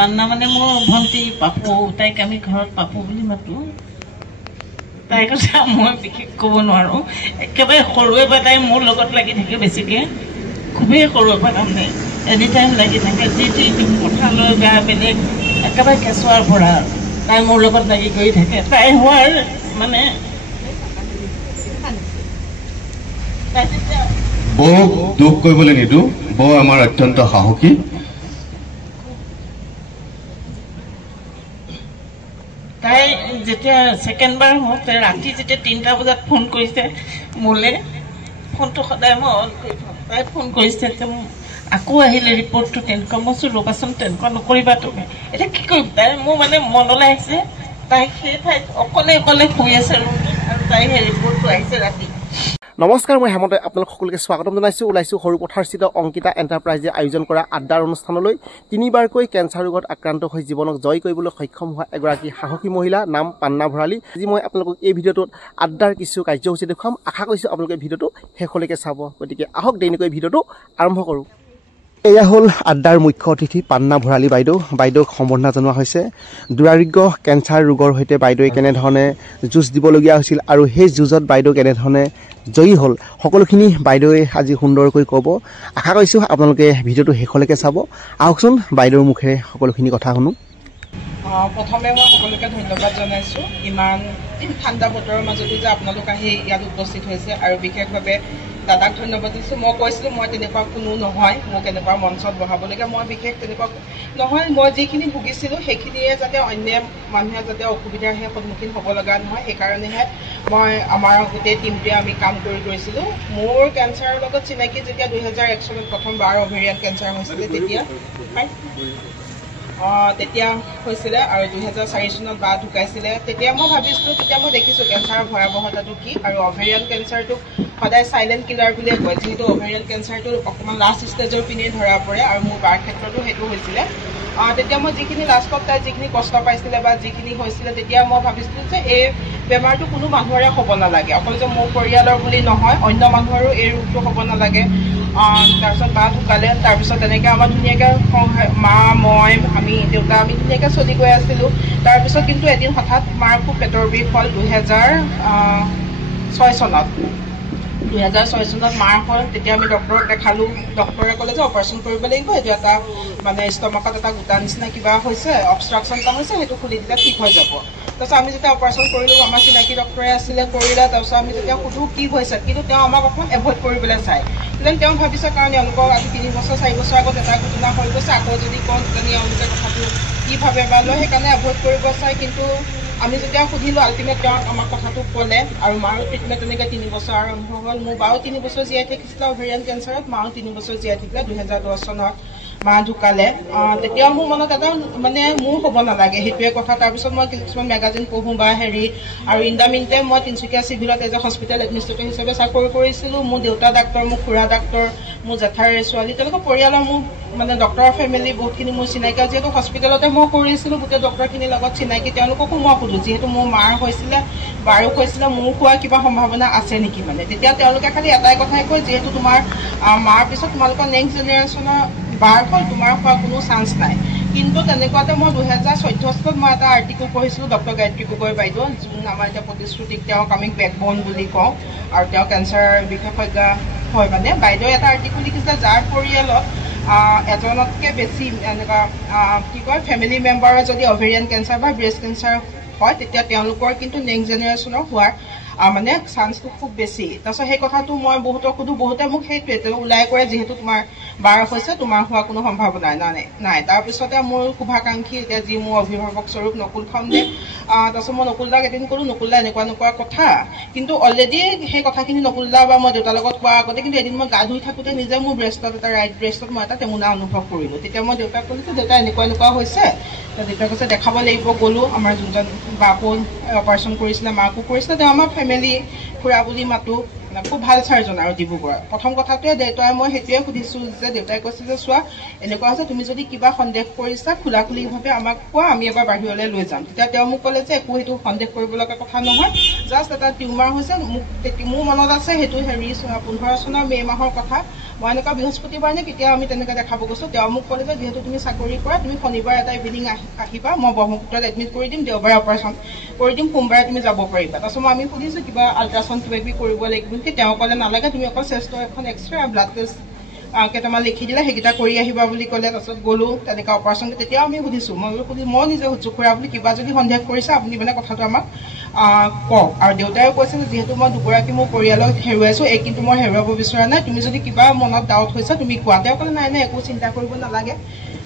পান্না মানে মোৰ ভণ্টি পাপু, তাইক আমি ঘৰত পাপু বুলি মাতো। তাইৰ কথা মই বিশেষ ক'ব নোৱাৰো, একেবাৰে সৰুৰে পৰা তাই মোৰ লগত লাগি থাকে, বেছিকৈ খুবেই সৰুৰে পৰা তাৰমানে এনি টাইম লাগি থাকে, যি কথা লৈ বেয়া বেলেগ একেবাৰে কেঁচুৱাৰ পৰা তাই মোৰ লগত লাগি কৰি থাকে। তাই হোৱাৰ মানে বৌক দুখ কৰিবলৈ নিদিওঁ, বৌ আমাৰ অত্যন্ত সাহসী। তাই যেতিয়া ছেকেণ্ডবাৰ হওক, তাই ৰাতি যেতিয়া 3টা বজাত ফোন কৰিছে মোলৈ, ফোনটো সদায় মই অন কৰি থওঁ, তাই ফোন কৰিছে আকৌ আহিলে ৰিপৰ্টটো তেনেকুৱা। মই কৈছোঁ ৰ'বাচোন, তেনেকুৱা নকৰিবা তুমি, এতিয়া কি কৰিম। তাই মোৰ মানে মনলৈ আহিছে, তাই সেই ঠাইত অকলে অকলে শুই আছে ৰুমটোত, আৰু তাই সেই ৰিপৰ্টটো আহিছে ৰাতি। নমস্কাৰ, মই হেমন্ত আপোনালোক সকলোকে স্বাগতম জনাইছোঁ। ওলাইছোঁ সৰুপথাৰস্থিত অংকিতা এণ্টাৰপ্ৰাইজে আয়োজন কৰা আড্ডাৰ অনুষ্ঠানলৈ। 3বাৰকৈ কেঞ্চাৰ ৰোগত আক্ৰান্ত হৈ জীৱনক জয় কৰিবলৈ সক্ষম হোৱা এগৰাকী সাহসী মহিলা, নাম পান্না ভৰালী। আজি মই আপোনালোকক এই ভিডিঅ'টোত আড্ডাৰ কিছু কাৰ্যসূচী দেখুৱাম। আশা কৰিছোঁ আপোনালোকে ভিডিঅ'টো শেষলৈকে চাব। গতিকে আহক দেৰিকৈ ভিডিঅ'টো আৰম্ভ কৰোঁ। এয়া হ'ল আড্ডাৰ মুখ্য অতিথি পান্না ভৰালী বাইদেউ। বাইদেউক সম্বৰ্ধনা জনোৱা হৈছে। দুৰাৰোগ্য কেঞ্চাৰ ৰোগৰ সৈতে বাইদেৱে কেনেধৰণে যুঁজ দিবলগীয়া হৈছিল আৰু সেই যুঁজত বাইদেউ কেনেধৰণে জয়ী হ'ল, সকলোখিনি বাইদেৱে আজি সুন্দৰকৈ ক'ব। আশা কৰিছোঁ আপোনালোকে ভিডিঅ'টো শেষলৈকে চাব। আহকচোন বাইদেউৰ মুখেৰে সকলোখিনি কথা শুনো। প্ৰথমে মই সকলোকে ধন্যবাদ জনাইছোঁ, ইমান ঠাণ্ডা বতৰৰ মাজতো যে আপোনালোক আহি ইয়াত উপস্থিত হৈছে, আৰু বিশেষভাৱে দাদাক ধন্যবাদ দিছোঁ। মই কৈছিলোঁ মই তেনেকুৱা কোনো নহয়, মোক এনেকুৱা মঞ্চত বহাবলগীয়া, মই বিশেষ তেনেকুৱা নহয়। মই যিখিনি ভুগিছিলোঁ সেইখিনিয়ে যাতে অন্য মানুহে যাতে অসুবিধাৰ সন্মুখীন হ'ব লগা নহয়, সেইকাৰণেহে মই আমাৰ গোটেই টিমটোৱে আমি কাম কৰিছিলোঁ। মোৰ কেঞ্চাৰৰ লগত চিনাকি যেতিয়া 2001 চনত প্ৰথমবাৰ অভেৰিয়ান কেঞ্চাৰ হৈছিলে, তেতিয়া হৈছিলে, আৰু 2004 চনত বা ঢুকাইছিলে। তেতিয়া মই ভাবিছিলোঁ, তেতিয়া মই দেখিছোঁ কেঞ্চাৰৰ ভয়াৱহতাটো কি, আৰু অভেৰিয়ান কেঞ্চাৰটোক সদায় চাইলেণ্ট কিলাৰ বুলিয়ে কয়, যিহেতু অভেৰিয়ান কেঞ্চাৰটো অকণমান লাষ্ট ষ্টেজৰ পিনে ধৰা পৰে, আৰু মোৰ বাৰ ক্ষেত্ৰতো সেইটো হৈছিলে। তেতিয়া মই যিখিনি লাষ্টত তাই যিখিনি কষ্ট পাইছিলে বা যিখিনি হৈছিলে, তেতিয়া মই ভাবিছিলোঁ যে এই বেমাৰটো কোনো মানুহৰে হ'ব নালাগে, অকল যে মোৰ পৰিয়ালৰ বুলি নহয়, অন্য মানুহৰো এই ৰোগটো হ'ব নালাগে। তাৰপিছত বা ঢুকালে, তাৰপিছত তেনেকৈ আমাৰ ধুনীয়াকৈ মা, মই, আমি দেউতা আমি ধুনীয়াকৈ চলি গৈ আছিলোঁ। তাৰপিছত কিন্তু এদিন হঠাৎ মাৰ খুব পেটৰ বিষ হ'ল 2006 চনত। 2006 চনত মাৰ হ'ল, তেতিয়া আমি ডক্টৰক দেখালোঁ। ডক্টৰে ক'লে যে অপাৰেশ্যন কৰিব লাগিব, এইটো এটা মানে ষ্টমাকত এটা গোটা নিচিনা কিবা হৈছে, অবষ্ট্ৰাকশ্যন এটা হৈছে, সেইটো খুলি দিলে ঠিক হৈ যাব। তাৰপিছত আমি যেতিয়া অপাৰেশ্যন কৰিলোঁ, আমাৰ চিনাকি ডক্টৰে আছিলে, কৰিলে। তাৰপিছত আমি যেতিয়া সুধোঁ কি হৈছে, কিন্তু তেওঁ আমাক অকণমান এভইড কৰিবলৈ চায়। তেতিয়া তেওঁ ভাবিছে, কাৰণ এওঁলোকৰ আজি 3 বছৰ 4 বছৰ আগত এটা ঘটনা হৈ গৈছে, আকৌ যদি কওঁ তেতিয়া এওঁলোকে কথাটো কি ভাবে বা লয়, সেইকাৰণে এভইড কৰিব চায়। কিন্তু আমি যেতিয়া সুধিলোঁ, আল্টিমেট তেওঁক আমাক কথাটো ক'লে, আৰু মাৰো ট্ৰিটমেণ্ট তেনেকৈ 3 বছৰ আৰম্ভ হ'ল। মোৰ বাও 3 বছৰ জীয়াই থাকিছিলে অভেৰিয়ান কেঞ্চাৰত, মাও 3 বছৰ জীয়াই থাকিলে। 2010 চনত মা ঢুকালে। তেতিয়াও মোৰ মনত এটা মানে মোৰ হ'ব নালাগে সেইটোৱে কথা। তাৰপিছত মই কিছুমান মেগাজিন পঢ়োঁ বা আৰু ইন দ্য মিন টাইম মই তিনিচুকীয়া চিভিলত এজ এ হস্পিটেল এডমিনিষ্ট্ৰেটৰ হিচাপে চাকৰি কৰিছিলোঁ। মোৰ দেউতা ডাক্তৰ, মোৰ খুৰা ডাক্তৰ, মোৰ জেঠাৰ ছোৱালী, তেওঁলোকৰ পৰিয়ালৰ মোৰ মানে ডক্টৰৰ ফেমিলি বহুতখিনি মোৰ চিনাকি। যিহেতু হস্পিটেলতে মই কৰিছিলোঁ, গোটেই ডক্টৰখিনিৰ লগত চিনাকি, তেওঁলোককো মই সুধোঁ, যিহেতু মোৰ মাৰ হৈছিলে, বাৰো হৈছিলে, মোৰ হোৱা কিবা সম্ভাৱনা আছে নেকি মানে। তেতিয়া তেওঁলোকে খালি এটাই কথাই কয়, যিহেতু তোমাৰ মাৰ পিছত তোমালোকৰ নেক্সট জেনেৰেশ্যনৰ বাৰ হ'ল, তোমাৰ হোৱা কোনো চান্স নাই। কিন্তু তেনেকুৱাতে মই 2014 চনত মই এটা আৰ্টিকেল পঢ়িছিলোঁ, ডক্টৰ গায়ত্ৰী গগৈ বাইদেউ, যোন আমাৰ এতিয়া প্ৰতিশ্ৰুতিক তেওঁক আমি বেকবন বুলি কওঁ, আৰু তেওঁ কেঞ্চাৰ বিশেষজ্ঞ হয়। মানে বাইদেৱে এটা আৰ্টিকেল লিখিছে, যাৰ পৰিয়ালত এজনতকৈ বেছি এনেকুৱা কি কয় ফেমিলি মেম্বাৰৰ যদি অভেৰিয়ান কেঞ্চাৰ বা ব্ৰেষ্ট কেঞ্চাৰ হয়, তেতিয়া তেওঁলোকৰ কিন্তু নেক্সট জেনেৰেশ্যনৰ হোৱাৰ মানে চান্সটো খুব বেছি। তাৰপিছত সেই কথাটো মই বহুতক সুধোঁ, বহুতে মোক সেইটোৱে ওলাই কৰে, যিহেতু তোমাৰ বাৰ হৈছে, তোমাৰ হোৱা কোনো সম্ভাৱনা নাই। তাৰপিছতে মোৰ শুভাকাংক্ষী এতিয়া যি মোৰ অভিভাৱক স্বৰূপ নকুল খামদে, তাৰপিছত মই নকুল দাক এদিন ক'লোঁ, নকুল দা এনেকুৱা কথা, কিন্তু অলৰেডি সেই কথাখিনি নকুল দা বা মই দেউতাৰ লগত কোৱাৰ আগতে কিন্তু এদিন মই গা ধুই থাকোঁতে নিজে মোৰ ব্ৰেষ্টত এটা ৰাইট ব্ৰেষ্টত মই এটা টেমুনা অনুভৱ কৰিলোঁ। তেতিয়া মই দেউতাক ক'লোঁ যে দেউতা এনেকুৱা হৈছে। দেউতাই কৈছে দেখাব লাগিব। গ'লোঁ, আমাৰ যোনজন বাকো অপাৰেশ্যন কৰিছিলে, মাকো কৰিছিলে, তেওঁ আমাৰ ফেমিলি খুৰা বুলি মাতোঁ, খুব ভাল চাৰ্জন আৰু ডিব্ৰুগড়। প্ৰথম কথাটোৱে দেউতাই মই সেইটোৱে সুধিছোঁ যে, দেউতাই কৈছে যে চোৱা এনেকুৱা হৈছে, তুমি যদি কিবা সন্দেহ কৰিছা খোলাখুলিভাৱে আমাক কোৱা, আমি এবাৰ বাহিৰলৈ লৈ যাম। তেতিয়া তেওঁ মোক ক'লে যে একো সেইটো সন্দেহ কৰিব লগা কথা নহয়, জাষ্ট এটা টিউমাৰ হৈছে। মোৰ মনত আছে সেইটো 15 চনৰ মে' মাহৰ কথা। মই এনেকুৱা বৃহস্পতিবাৰ নে কেতিয়া আমি তেনেকৈ দেখাব গৈছোঁ তেওঁ মোক ক'লে যে যিহেতু তুমি চাকৰি কৰা তুমি শনিবাৰ এটা ইভিনিং আহিবা মই ব্ৰহ্মপুত্ৰত এডমিট কৰি দিম দেওবাৰে অপাৰেশ্যন কৰি দিম সোমবাৰে তুমি যাব পাৰিবা তাৰপিছত মই আমি সুধিছোঁ কিবা আল্ট্ৰাচাউণ্ড কিবা কিবি কৰিব লাগিব নেকি তেওঁ ক'লে নালাগে তুমি অকল চেষ্টৰ এখন এক্সৰে আৰু ব্লাড টেষ্ট কেইটামান লিখি দিলে সেইকেইটা কৰি আহিবা বুলি ক'লে তাৰপিছত গ'লোঁ তেনেকৈ অপাৰেশ্যন তেতিয়াও আমি সুধিছোঁ মই নিজে সুধিছোঁ খুৰা আপুনি কিবা যদি সন্দেহ কৰিছে আপুনি মানে কথাটো আমাক কওক আৰু দেউতাইও কৈছে যে যিহেতু মই দুগৰাকী মোৰ পৰিয়ালক হেৰুৱাইছোঁ এই কিন্তু মই হেৰুৱাব বিচৰা নাই তুমি যদি কিবা মনত ডাউট হৈছে তুমি কোৱা তেওঁ ক'লে নাই নাই একো চিন্তা কৰিব নালাগে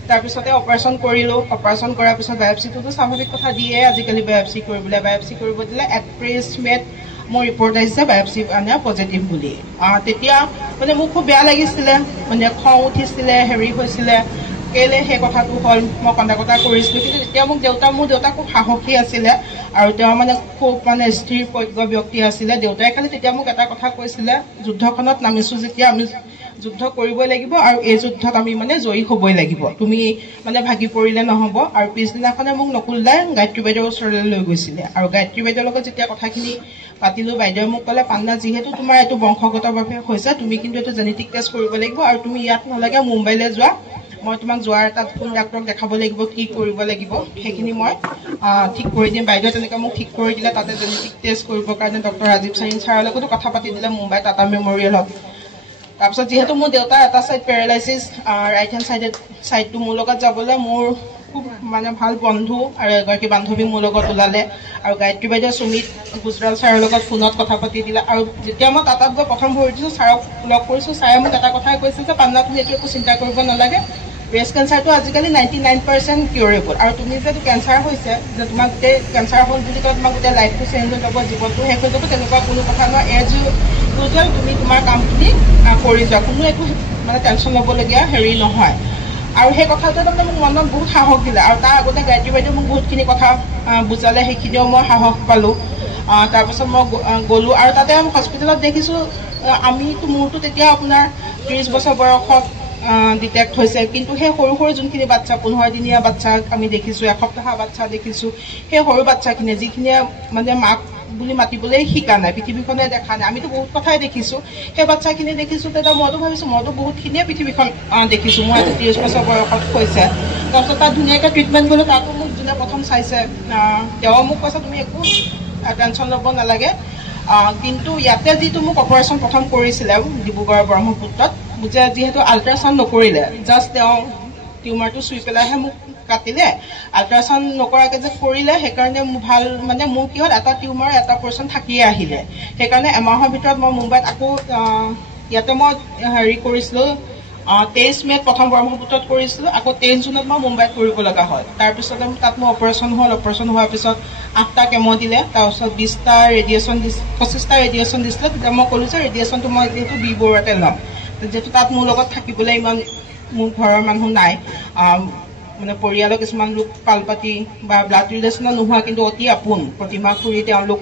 তাৰপিছতে অপাৰেশ্যন কৰিলোঁ অপাৰেশ্যন কৰাৰ পিছত বায়পচিটোতো স্বাভাৱিক কথা দিয়ে আজিকালি বায়পচি কৰিবলৈ বায়পচি কৰিব দিলে এপ্ৰিছমেট মোৰ ৰিপৰ্ট আহিছে বায়পচি মানে পজিটিভ বুলি তেতিয়া মানে মোক খুব বেয়া লাগিছিলে মানে খং উঠিছিলে হেৰি হৈছিলে কেলে সেই কথাটো হ'ল মই কন্দা কটা কৰিছিলোঁ কিন্তু তেতিয়া মোৰ দেউতা খুব সাহসী আছিলে আৰু তেওঁ মানে খুব মানে স্থিৰ প্ৰজ্ঞ ব্যক্তি আছিলে দেউতাই খালি তেতিয়া মোক এটা কথা কৈছিলে যুদ্ধখনত নামিছোঁ যেতিয়া আমি যুদ্ধ কৰিবই লাগিব আৰু এই যুদ্ধত আমি মানে জয়ী হ'বই লাগিব তুমি মানে ভাগি পৰিলে নহ'ব আৰু পিছদিনাখনে মোক নকুলদাই গায়ত্ৰী বাইদেউৰ ওচৰলৈ লৈ গৈছিলে আৰু গায়ত্ৰী বাইদেউৰ লগত যেতিয়া কথাখিনি পাতিলোঁ বাইদেৱে মোক ক'লে পান্না যিহেতু তোমাৰ এইটো বংশগতভাৱে হৈছে তুমি কিন্তু এইটো জেনেটিক টেষ্ট কৰিব লাগিব আৰু তুমি ইয়াত নালাগে মুম্বাইলৈ যোৱা মই তোমাক যোৱাৰ তাত কোন ডাক্তৰক দেখাব লাগিব কি কৰিব লাগিব সেইখিনি মই ঠিক কৰি দিম বাইদেৱে তেনেকৈ মোক ঠিক কৰি দিলে তাতে জেনেটিক টেষ্ট কৰিবৰ কাৰণে ডক্টৰ ৰাজীৱ চাৰিন ছাৰৰ লগতো কথা পাতি দিলে মুম্বাই টাটা মেমৰিয়েলত তাৰপিছত যিহেতু মোৰ দেউতাৰ এটা চাইড পেৰালাইচিছ ৰাইট হেণ্ড চাইডটো মোৰ লগত যাবলৈ মোৰ খুব মানে ভাল বন্ধু আৰু এগৰাকী বান্ধৱী মোৰ লগত ওলালে আৰু গায়ত্ৰী বাইদেউ সুমিত গুজৰাল ছাৰৰ লগত ফোনত কথা পাতি দিলে আৰু যেতিয়া মই টাটাত গৈ প্ৰথম ভৰি দিছোঁ ছাৰক লগ কৰিছোঁ ছাৰে মোক এটা কথাই কৈছে যে পান্না তুমি এইটো একো চিন্তা কৰিব নালাগে ব্ৰেষ্ট কেঞ্চাৰটো আজিকালি 99% কিউৰেবল আৰু তুমি যে কেঞ্চাৰ হৈছে যে তোমাক গোটেই কেঞ্চাৰ হ'ল বুলি কয় তোমাক গোটেই লাইফটো চেঞ্জ হৈ যাব জীৱনটো শেষ হৈ যাব তেনেকুৱা কোনো কথা নহয় এজ ইউজুৱেল তুমি তোমাৰ কামখিনি কৰি যোৱা কোনো একো মানে টেনশ্যন ল'বলগীয়া হেৰি নহয় আৰু সেই কথাটোৱে তাৰমানে মোক মনত বহুত সাহস দিলে আৰু তাৰ আগতে গায়ত্ৰী বাইদেৱে মোক বহুতখিনি কথা বুজালে সেইখিনিও মই সাহস পালোঁ তাৰপিছত মই গ'লোঁ আৰু তাতে হস্পিটেলত দেখিছোঁ মোৰতো তেতিয়া আপোনাৰ 30 বছৰ বয়সত ডিটেক্ট হৈছে কিন্তু সেই সৰু সৰু যোনখিনি বাচ্চা 15 দিনীয়া বাচ্চা আমি দেখিছোঁ এসপ্তাহ বাচ্চা দেখিছোঁ সেই সৰু বাচ্চাখিনিয়ে যিখিনিয়ে মানে মাক বুলি মাতিবলৈ শিকা নাই পৃথিৱীখনে দেখা নাই আমিতো বহুত কথাই দেখিছোঁ সেই বাচ্চাখিনি দেখিছোঁ তেতিয়া মইতো ভাবিছোঁ মইতো বহুতখিনিয়ে পৃথিৱীখন দেখিছোঁ মই আজি 30 বছৰ বয়সত হৈছে তাৰপিছত তাত ধুনীয়াকৈ ট্ৰিটমেণ্ট কৰিলোঁ তাতো মোক যোনে প্ৰথম চাইছে তেওঁ মোক কৈছে তুমি একো টেনশ্যন ল'ব নালাগে কিন্তু ইয়াতে যিটো মোক অপাৰেশ্যন প্ৰথম কৰিছিলে ডিব্ৰুগড় ব্ৰহ্মপুত্ৰত যে যিহেতু আল্ট্ৰাচাউণ্ড নকৰিলে জাষ্ট তেওঁ টিউমাৰটো চুই পেলাইহে মোক কাটিলে আল্ট্ৰাচাউণ্ড নকৰাকৈ যে কৰিলে সেইকাৰণে মোৰ ভাল মানে মোৰ কি হ'ল এটা টিউমাৰ এটা পৰ্চন থাকিয়ে আহিলে সেইকাৰণে এমাহৰ ভিতৰত মই মুম্বাইত আকৌ ইয়াতে মই হেৰি কৰিছিলোঁ 23 মে'ত প্ৰথম ব্ৰহ্মপুত্ৰত কৰিছিলোঁ আকৌ 23 জুনত মই মুম্বাইত কৰিব লগা হয় তাৰপিছতে তাত মোৰ অপাৰেশ্যন হ'ল অপাৰেশ্যন হোৱাৰ পিছত 8টা কেমো দিলে তাৰপিছত 20টা ৰেডিয়েশ্যন 25টা ৰেডিয়েশ্যন দিছিলে তেতিয়া মই ক'লোঁ যে ৰেডিয়েশ্যনটো মই যিহেতু বি বৰুৱাতে ল'ম যিহেতু তাত মোৰ লগত থাকিবলৈ ইমান মোৰ ঘৰৰ মানুহ নাই মানে পৰিয়ালৰ কিছুমান লোক পালপাতি বা ব্লাড ৰিলেশ্যনত নোহোৱা কিন্তু অতি আপোন প্ৰতিমা খুৰী তেওঁলোক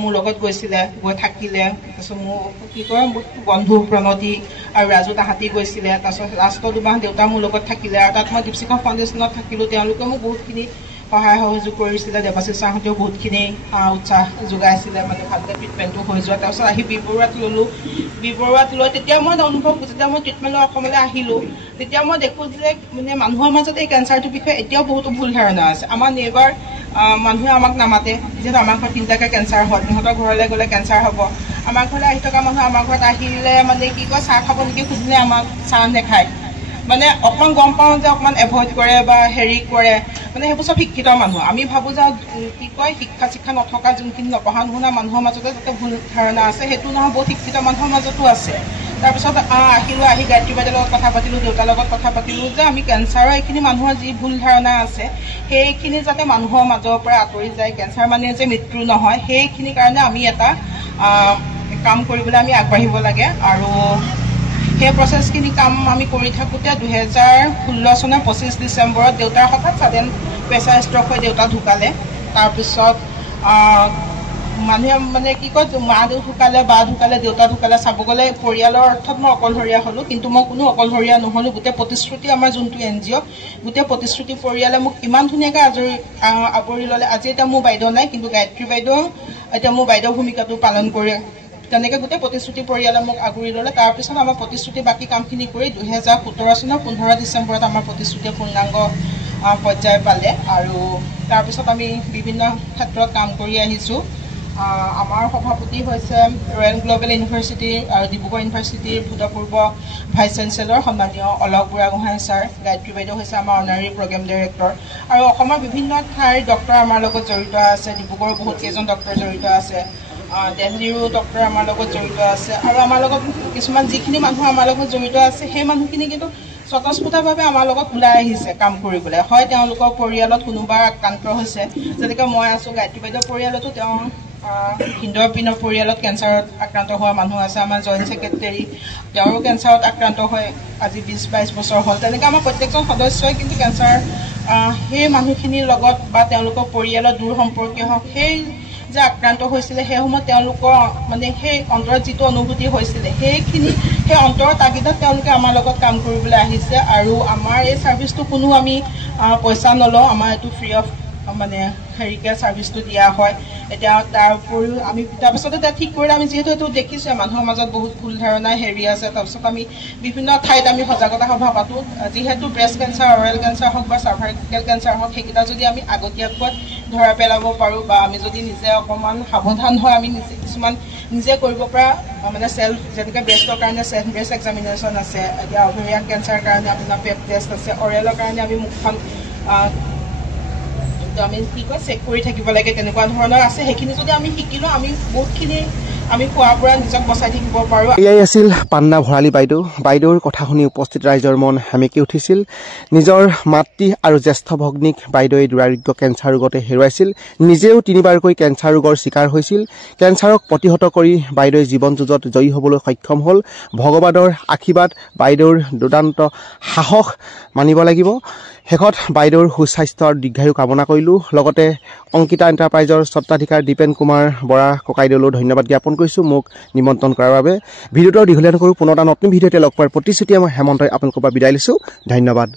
মোৰ লগত গৈছিলে গৈ থাকিলে তাৰপিছত মোৰ কি কয় বন্ধু প্ৰণতি আৰু ৰাজু তাহাঁতি গৈছিলে তাৰপিছত লাষ্টৰ দুমাহ দেউতা মোৰ লগত থাকিলে আৰু তাত মই দীপশিখা ফাউণ্ডেশ্যনত থাকিলোঁ তেওঁলোকে মোক বহুতখিনি সহায় সহযোগ কৰিছিলে দেৱাশীষ ছাৰহঁতেও বহুতখিনি উৎসাহ যোগাইছিলে মানে ভালকৈ ট্ৰিটমেণ্টটো হৈ যোৱা তাৰপিছত আহি বি বৰুৱাত ল'লোঁ বি বৰুৱাত লৈ তেতিয়া মই অনুভৱ যেতিয়া মই ট্ৰিটমেণ্টৰ অসমলৈ আহিলোঁ তেতিয়া মই দেখোঁ যে মানে মানুহৰ মাজত এই কেঞ্চাৰটোৰ বিষয়ে এতিয়াও বহুতো ভুল ধাৰণা আছে আমাৰ নেইবাৰ মানুহে আমাক নামাতে যিহেতু আমাৰ ঘৰত 3টাকৈ কেঞ্চাৰ হ'ল সিহঁতৰ ঘৰলৈ গ'লে কেঞ্চাৰ হ'ব আমাৰ ঘৰলৈ আহি থকা মানুহ আমাৰ ঘৰত আহিলে মানে কি কয় চাহ খাব নেকি সুধিলে আমাক চাহ নেখায় মানে অকণমান গম পাওঁ যে অকণমান এভইড কৰে বা হেৰি কৰে মানে সেইবোৰ চব শিক্ষিত মানুহ আমি ভাবোঁ যে কি কয় শিক্ষা নথকা যোনখিনি নপঢ়া নুশুনা মানুহৰ মাজতে যাতে ভুল ধাৰণা আছে সেইটো নহয় বহুত শিক্ষিত মানুহৰ মাজতো আছে তাৰপিছত আহিলোঁ আহি গায়ত্ৰী বাইদেউৰ লগত কথা পাতিলোঁ দেউতাৰ লগত কথা পাতিলোঁ যে আমি কেঞ্চাৰৰ এইখিনি মানুহৰ যি ভুল ধাৰণা আছে সেইখিনি যাতে মানুহৰ মাজৰ পৰা আঁতৰি যায় কেঞ্চাৰ মানে যে মৃত্যু নহয় সেইখিনিৰ কাৰণে আমি এটা কাম কৰিবলৈ আমি আগবাঢ়িব লাগে আৰু সেই প্ৰচেছখিনি কাম আমি কৰি থাকোঁতে 2016 চনৰ 25 ডিচেম্বৰত দেউতাৰ হঠাৎ ছাডেন প্ৰেছাৰ ষ্ট্ৰক হৈ দেউতা ঢুকালে তাৰপিছত মানুহে মানে কি কয় মা ঢুকালে বা ঢুকালে দেউতা ঢুকালে চাব গ'লে পৰিয়ালৰ অৰ্থত মই অকলশৰীয়া হ'লোঁ কিন্তু মই কোনো অকলশৰীয়া নহ'লোঁ গোটেই প্ৰতিশ্ৰুতি আমাৰ যোনটো NGO গোটেই প্ৰতিশ্ৰুতি পৰিয়ালে মোক ইমান ধুনীয়াকৈ আৱৰি ল'লে আজি এতিয়া মোৰ বাইদেউ নাই কিন্তু গায়ত্ৰী বাইদেউ এতিয়া মোৰ বাইদেউ ভূমিকাটো পালন কৰি তেনেকৈ গোটেই প্ৰতিশ্ৰুতি পৰিয়ালে মোক আগুৰি ল'লে। তাৰপিছত আমাৰ প্ৰতিশ্ৰুতি বাকী কামখিনি কৰি 2017 চনৰ 15 ডিচেম্বৰত আমাৰ প্ৰতিশ্ৰুতিয়ে পূৰ্ণাংগ পৰ্যায় পালে। আৰু তাৰপিছত আমি বিভিন্ন ক্ষেত্ৰত কাম কৰি আহিছোঁ। আমাৰ সভাপতি হৈছে ৰয়েল গ্ল'বেল ইউনিভাৰ্চিটি আৰু ডিব্ৰুগড় ইউনিভাৰ্চিটিৰ ভূতপূৰ্ব ভাইচ চেঞ্চেলৰ সন্মানীয় অলক বুঢ়াগোহাঁই ছাৰ। গায়ত্ৰী বাইদেউ হৈছে আমাৰ অনাৰী প্ৰগ্ৰেম ডাইৰেক্টৰ। আৰু অসমৰ বিভিন্ন ঠাইৰ ডক্টৰ আমাৰ লগত জড়িত আছে। ডিব্ৰুগড়ৰ বহুত কেইজন ডক্টৰ জড়িত আছে, দিল্লীৰো ডক্টৰ আমাৰ লগত জড়িত আছে। আৰু আমাৰ লগত কিছুমান যিখিনি মানুহ আমাৰ লগত জড়িত আছে সেই মানুহখিনি কিন্তু স্বতঃস্ফূৰ্তভাৱে আমাৰ লগত ওলাই আহিছে কাম কৰিবলৈ। হয়, তেওঁলোকৰ পৰিয়ালত কোনোবা আক্ৰান্ত হৈছে, যেনেকৈ মই আছোঁ। গায়ত্ৰী বাইদেউৰ পৰিয়ালতো তেওঁ হৃদপিণ্ডৰ পৰিয়ালত কেঞ্চাৰত আক্ৰান্ত হোৱা মানুহ আছে। আমাৰ জইণ্ট ছেক্ৰেটেৰী তেওঁৰো কেঞ্চাৰত আক্ৰান্ত হৈ আজি 20-22 বছৰ হ'ল। তেনেকৈ আমাৰ প্ৰত্যেকজন সদস্যই কিন্তু কেঞ্চাৰ সেই মানুহখিনিৰ লগত বা তেওঁলোকৰ পৰিয়ালৰ দূৰ সম্পৰ্কীয় হওক, সেই যে আক্ৰান্ত হৈছিলে সেই সময়ত তেওঁলোকৰ মানে সেই অন্তৰত যিটো অনুভূতি হৈছিলে সেই অন্তৰৰ তাগিদত তেওঁলোকে আমাৰ লগত কাম কৰিবলৈ আহিছে। আৰু আমাৰ এই ছাৰ্ভিচটো কোনো আমি পইচা নলওঁ, আমাৰ এইটো ফ্ৰী অফ মানে হেৰিকে ছাৰ্ভিচটো দিয়া হয়। এতিয়া তাৰ উপৰিও আমি তাৰপিছতে এতিয়া ঠিক কৰিলে আমি যিহেতু এইটো দেখিছোঁ মানুহৰ মাজত বহুত ভুল ধাৰণা হেৰি আছে, তাৰপিছত আমি বিভিন্ন ঠাইত আমি সজাগতা সভা পাতোঁ। যিহেতু ব্ৰেষ্ট কেঞ্চাৰ, অৰেল কেঞ্চাৰ হওক বা চাৰ্ভাইকেল কেঞ্চাৰ হওক, সেইকেইটা যদি আমি আগতীয়াকৈ ধৰা পেলাব পাৰোঁ বা আমি যদি নিজে অকণমান সাৱধান হয়, আমি কিছুমান নিজে কৰিব পৰা মানে চেল্ফ, যেনেকৈ ব্ৰেষ্টৰ কাৰণে চেল্ফ ব্ৰেষ্ট এক্সামিনেশ্যন আছে, এতিয়া অভেৰিয়ান কেঞ্চাৰৰ কাৰণে আপোনাৰ পেপ টেষ্ট আছে, অৰেলৰ কাৰণে আমি মুখখন আমি কি কয় চেক কৰি থাকিব লাগে, তেনেকুৱা ধৰণৰ আছে। সেইখিনি যদি আমি শিকিলোঁ, আমি বহুতখিনি আমি খোৱাৰ পৰা নিজক বচাই থাকিব পাৰোঁ। এয়াই আছিল পান্না ভৰালী বাইদেউ। বাইদেউৰ কথা শুনি উপস্থিত ৰাইজৰ মন সেমেকি উঠিছিল। নিজৰ মাতৃ আৰু জ্যেষ্ঠ ভগ্নীক বাইদেৱে দুৰাৰোগ্য কেঞ্চাৰ ৰোগতে হেৰুৱাইছিল। নিজেও 3বাৰকৈ কেঞ্চাৰ ৰোগৰ চিকাৰ হৈছিল। কেঞ্চাৰক প্ৰতিহত কৰি বাইদেৱে জীৱন যুঁজত জয়ী হ'বলৈ সক্ষম হ'ল। ভগৱানৰ আশীৰ্বাদ, বাইদেউৰ দুৰ্দান্ত সাহস মানিব লাগিব। শেষত বাইদেউৰ সুস্বাস্থ্য আৰু দীৰ্ঘায়ু কামনা কৰিলোঁ। লগতে অংকিতা এণ্টাৰপ্ৰাইজৰ স্বত্বাধিকাৰ দীপেন কুমাৰ বৰা ককাইদেউলৈ ধন্যবাদ জ্ঞাপন কৰিছোঁ মোক নিমন্ত্ৰণ কৰাৰ বাবে। ভিডিঅ'টো দীঘলীয়া নকৰোঁ, পুনৰ এটা নতুন ভিডিঅ'তে লগ পোৱাৰ প্ৰতিশ্ৰুতিয়ে মই হেমন্তই আপোনালোকৰ পৰা বিদায় লৈছোঁ। ধন্যবাদ।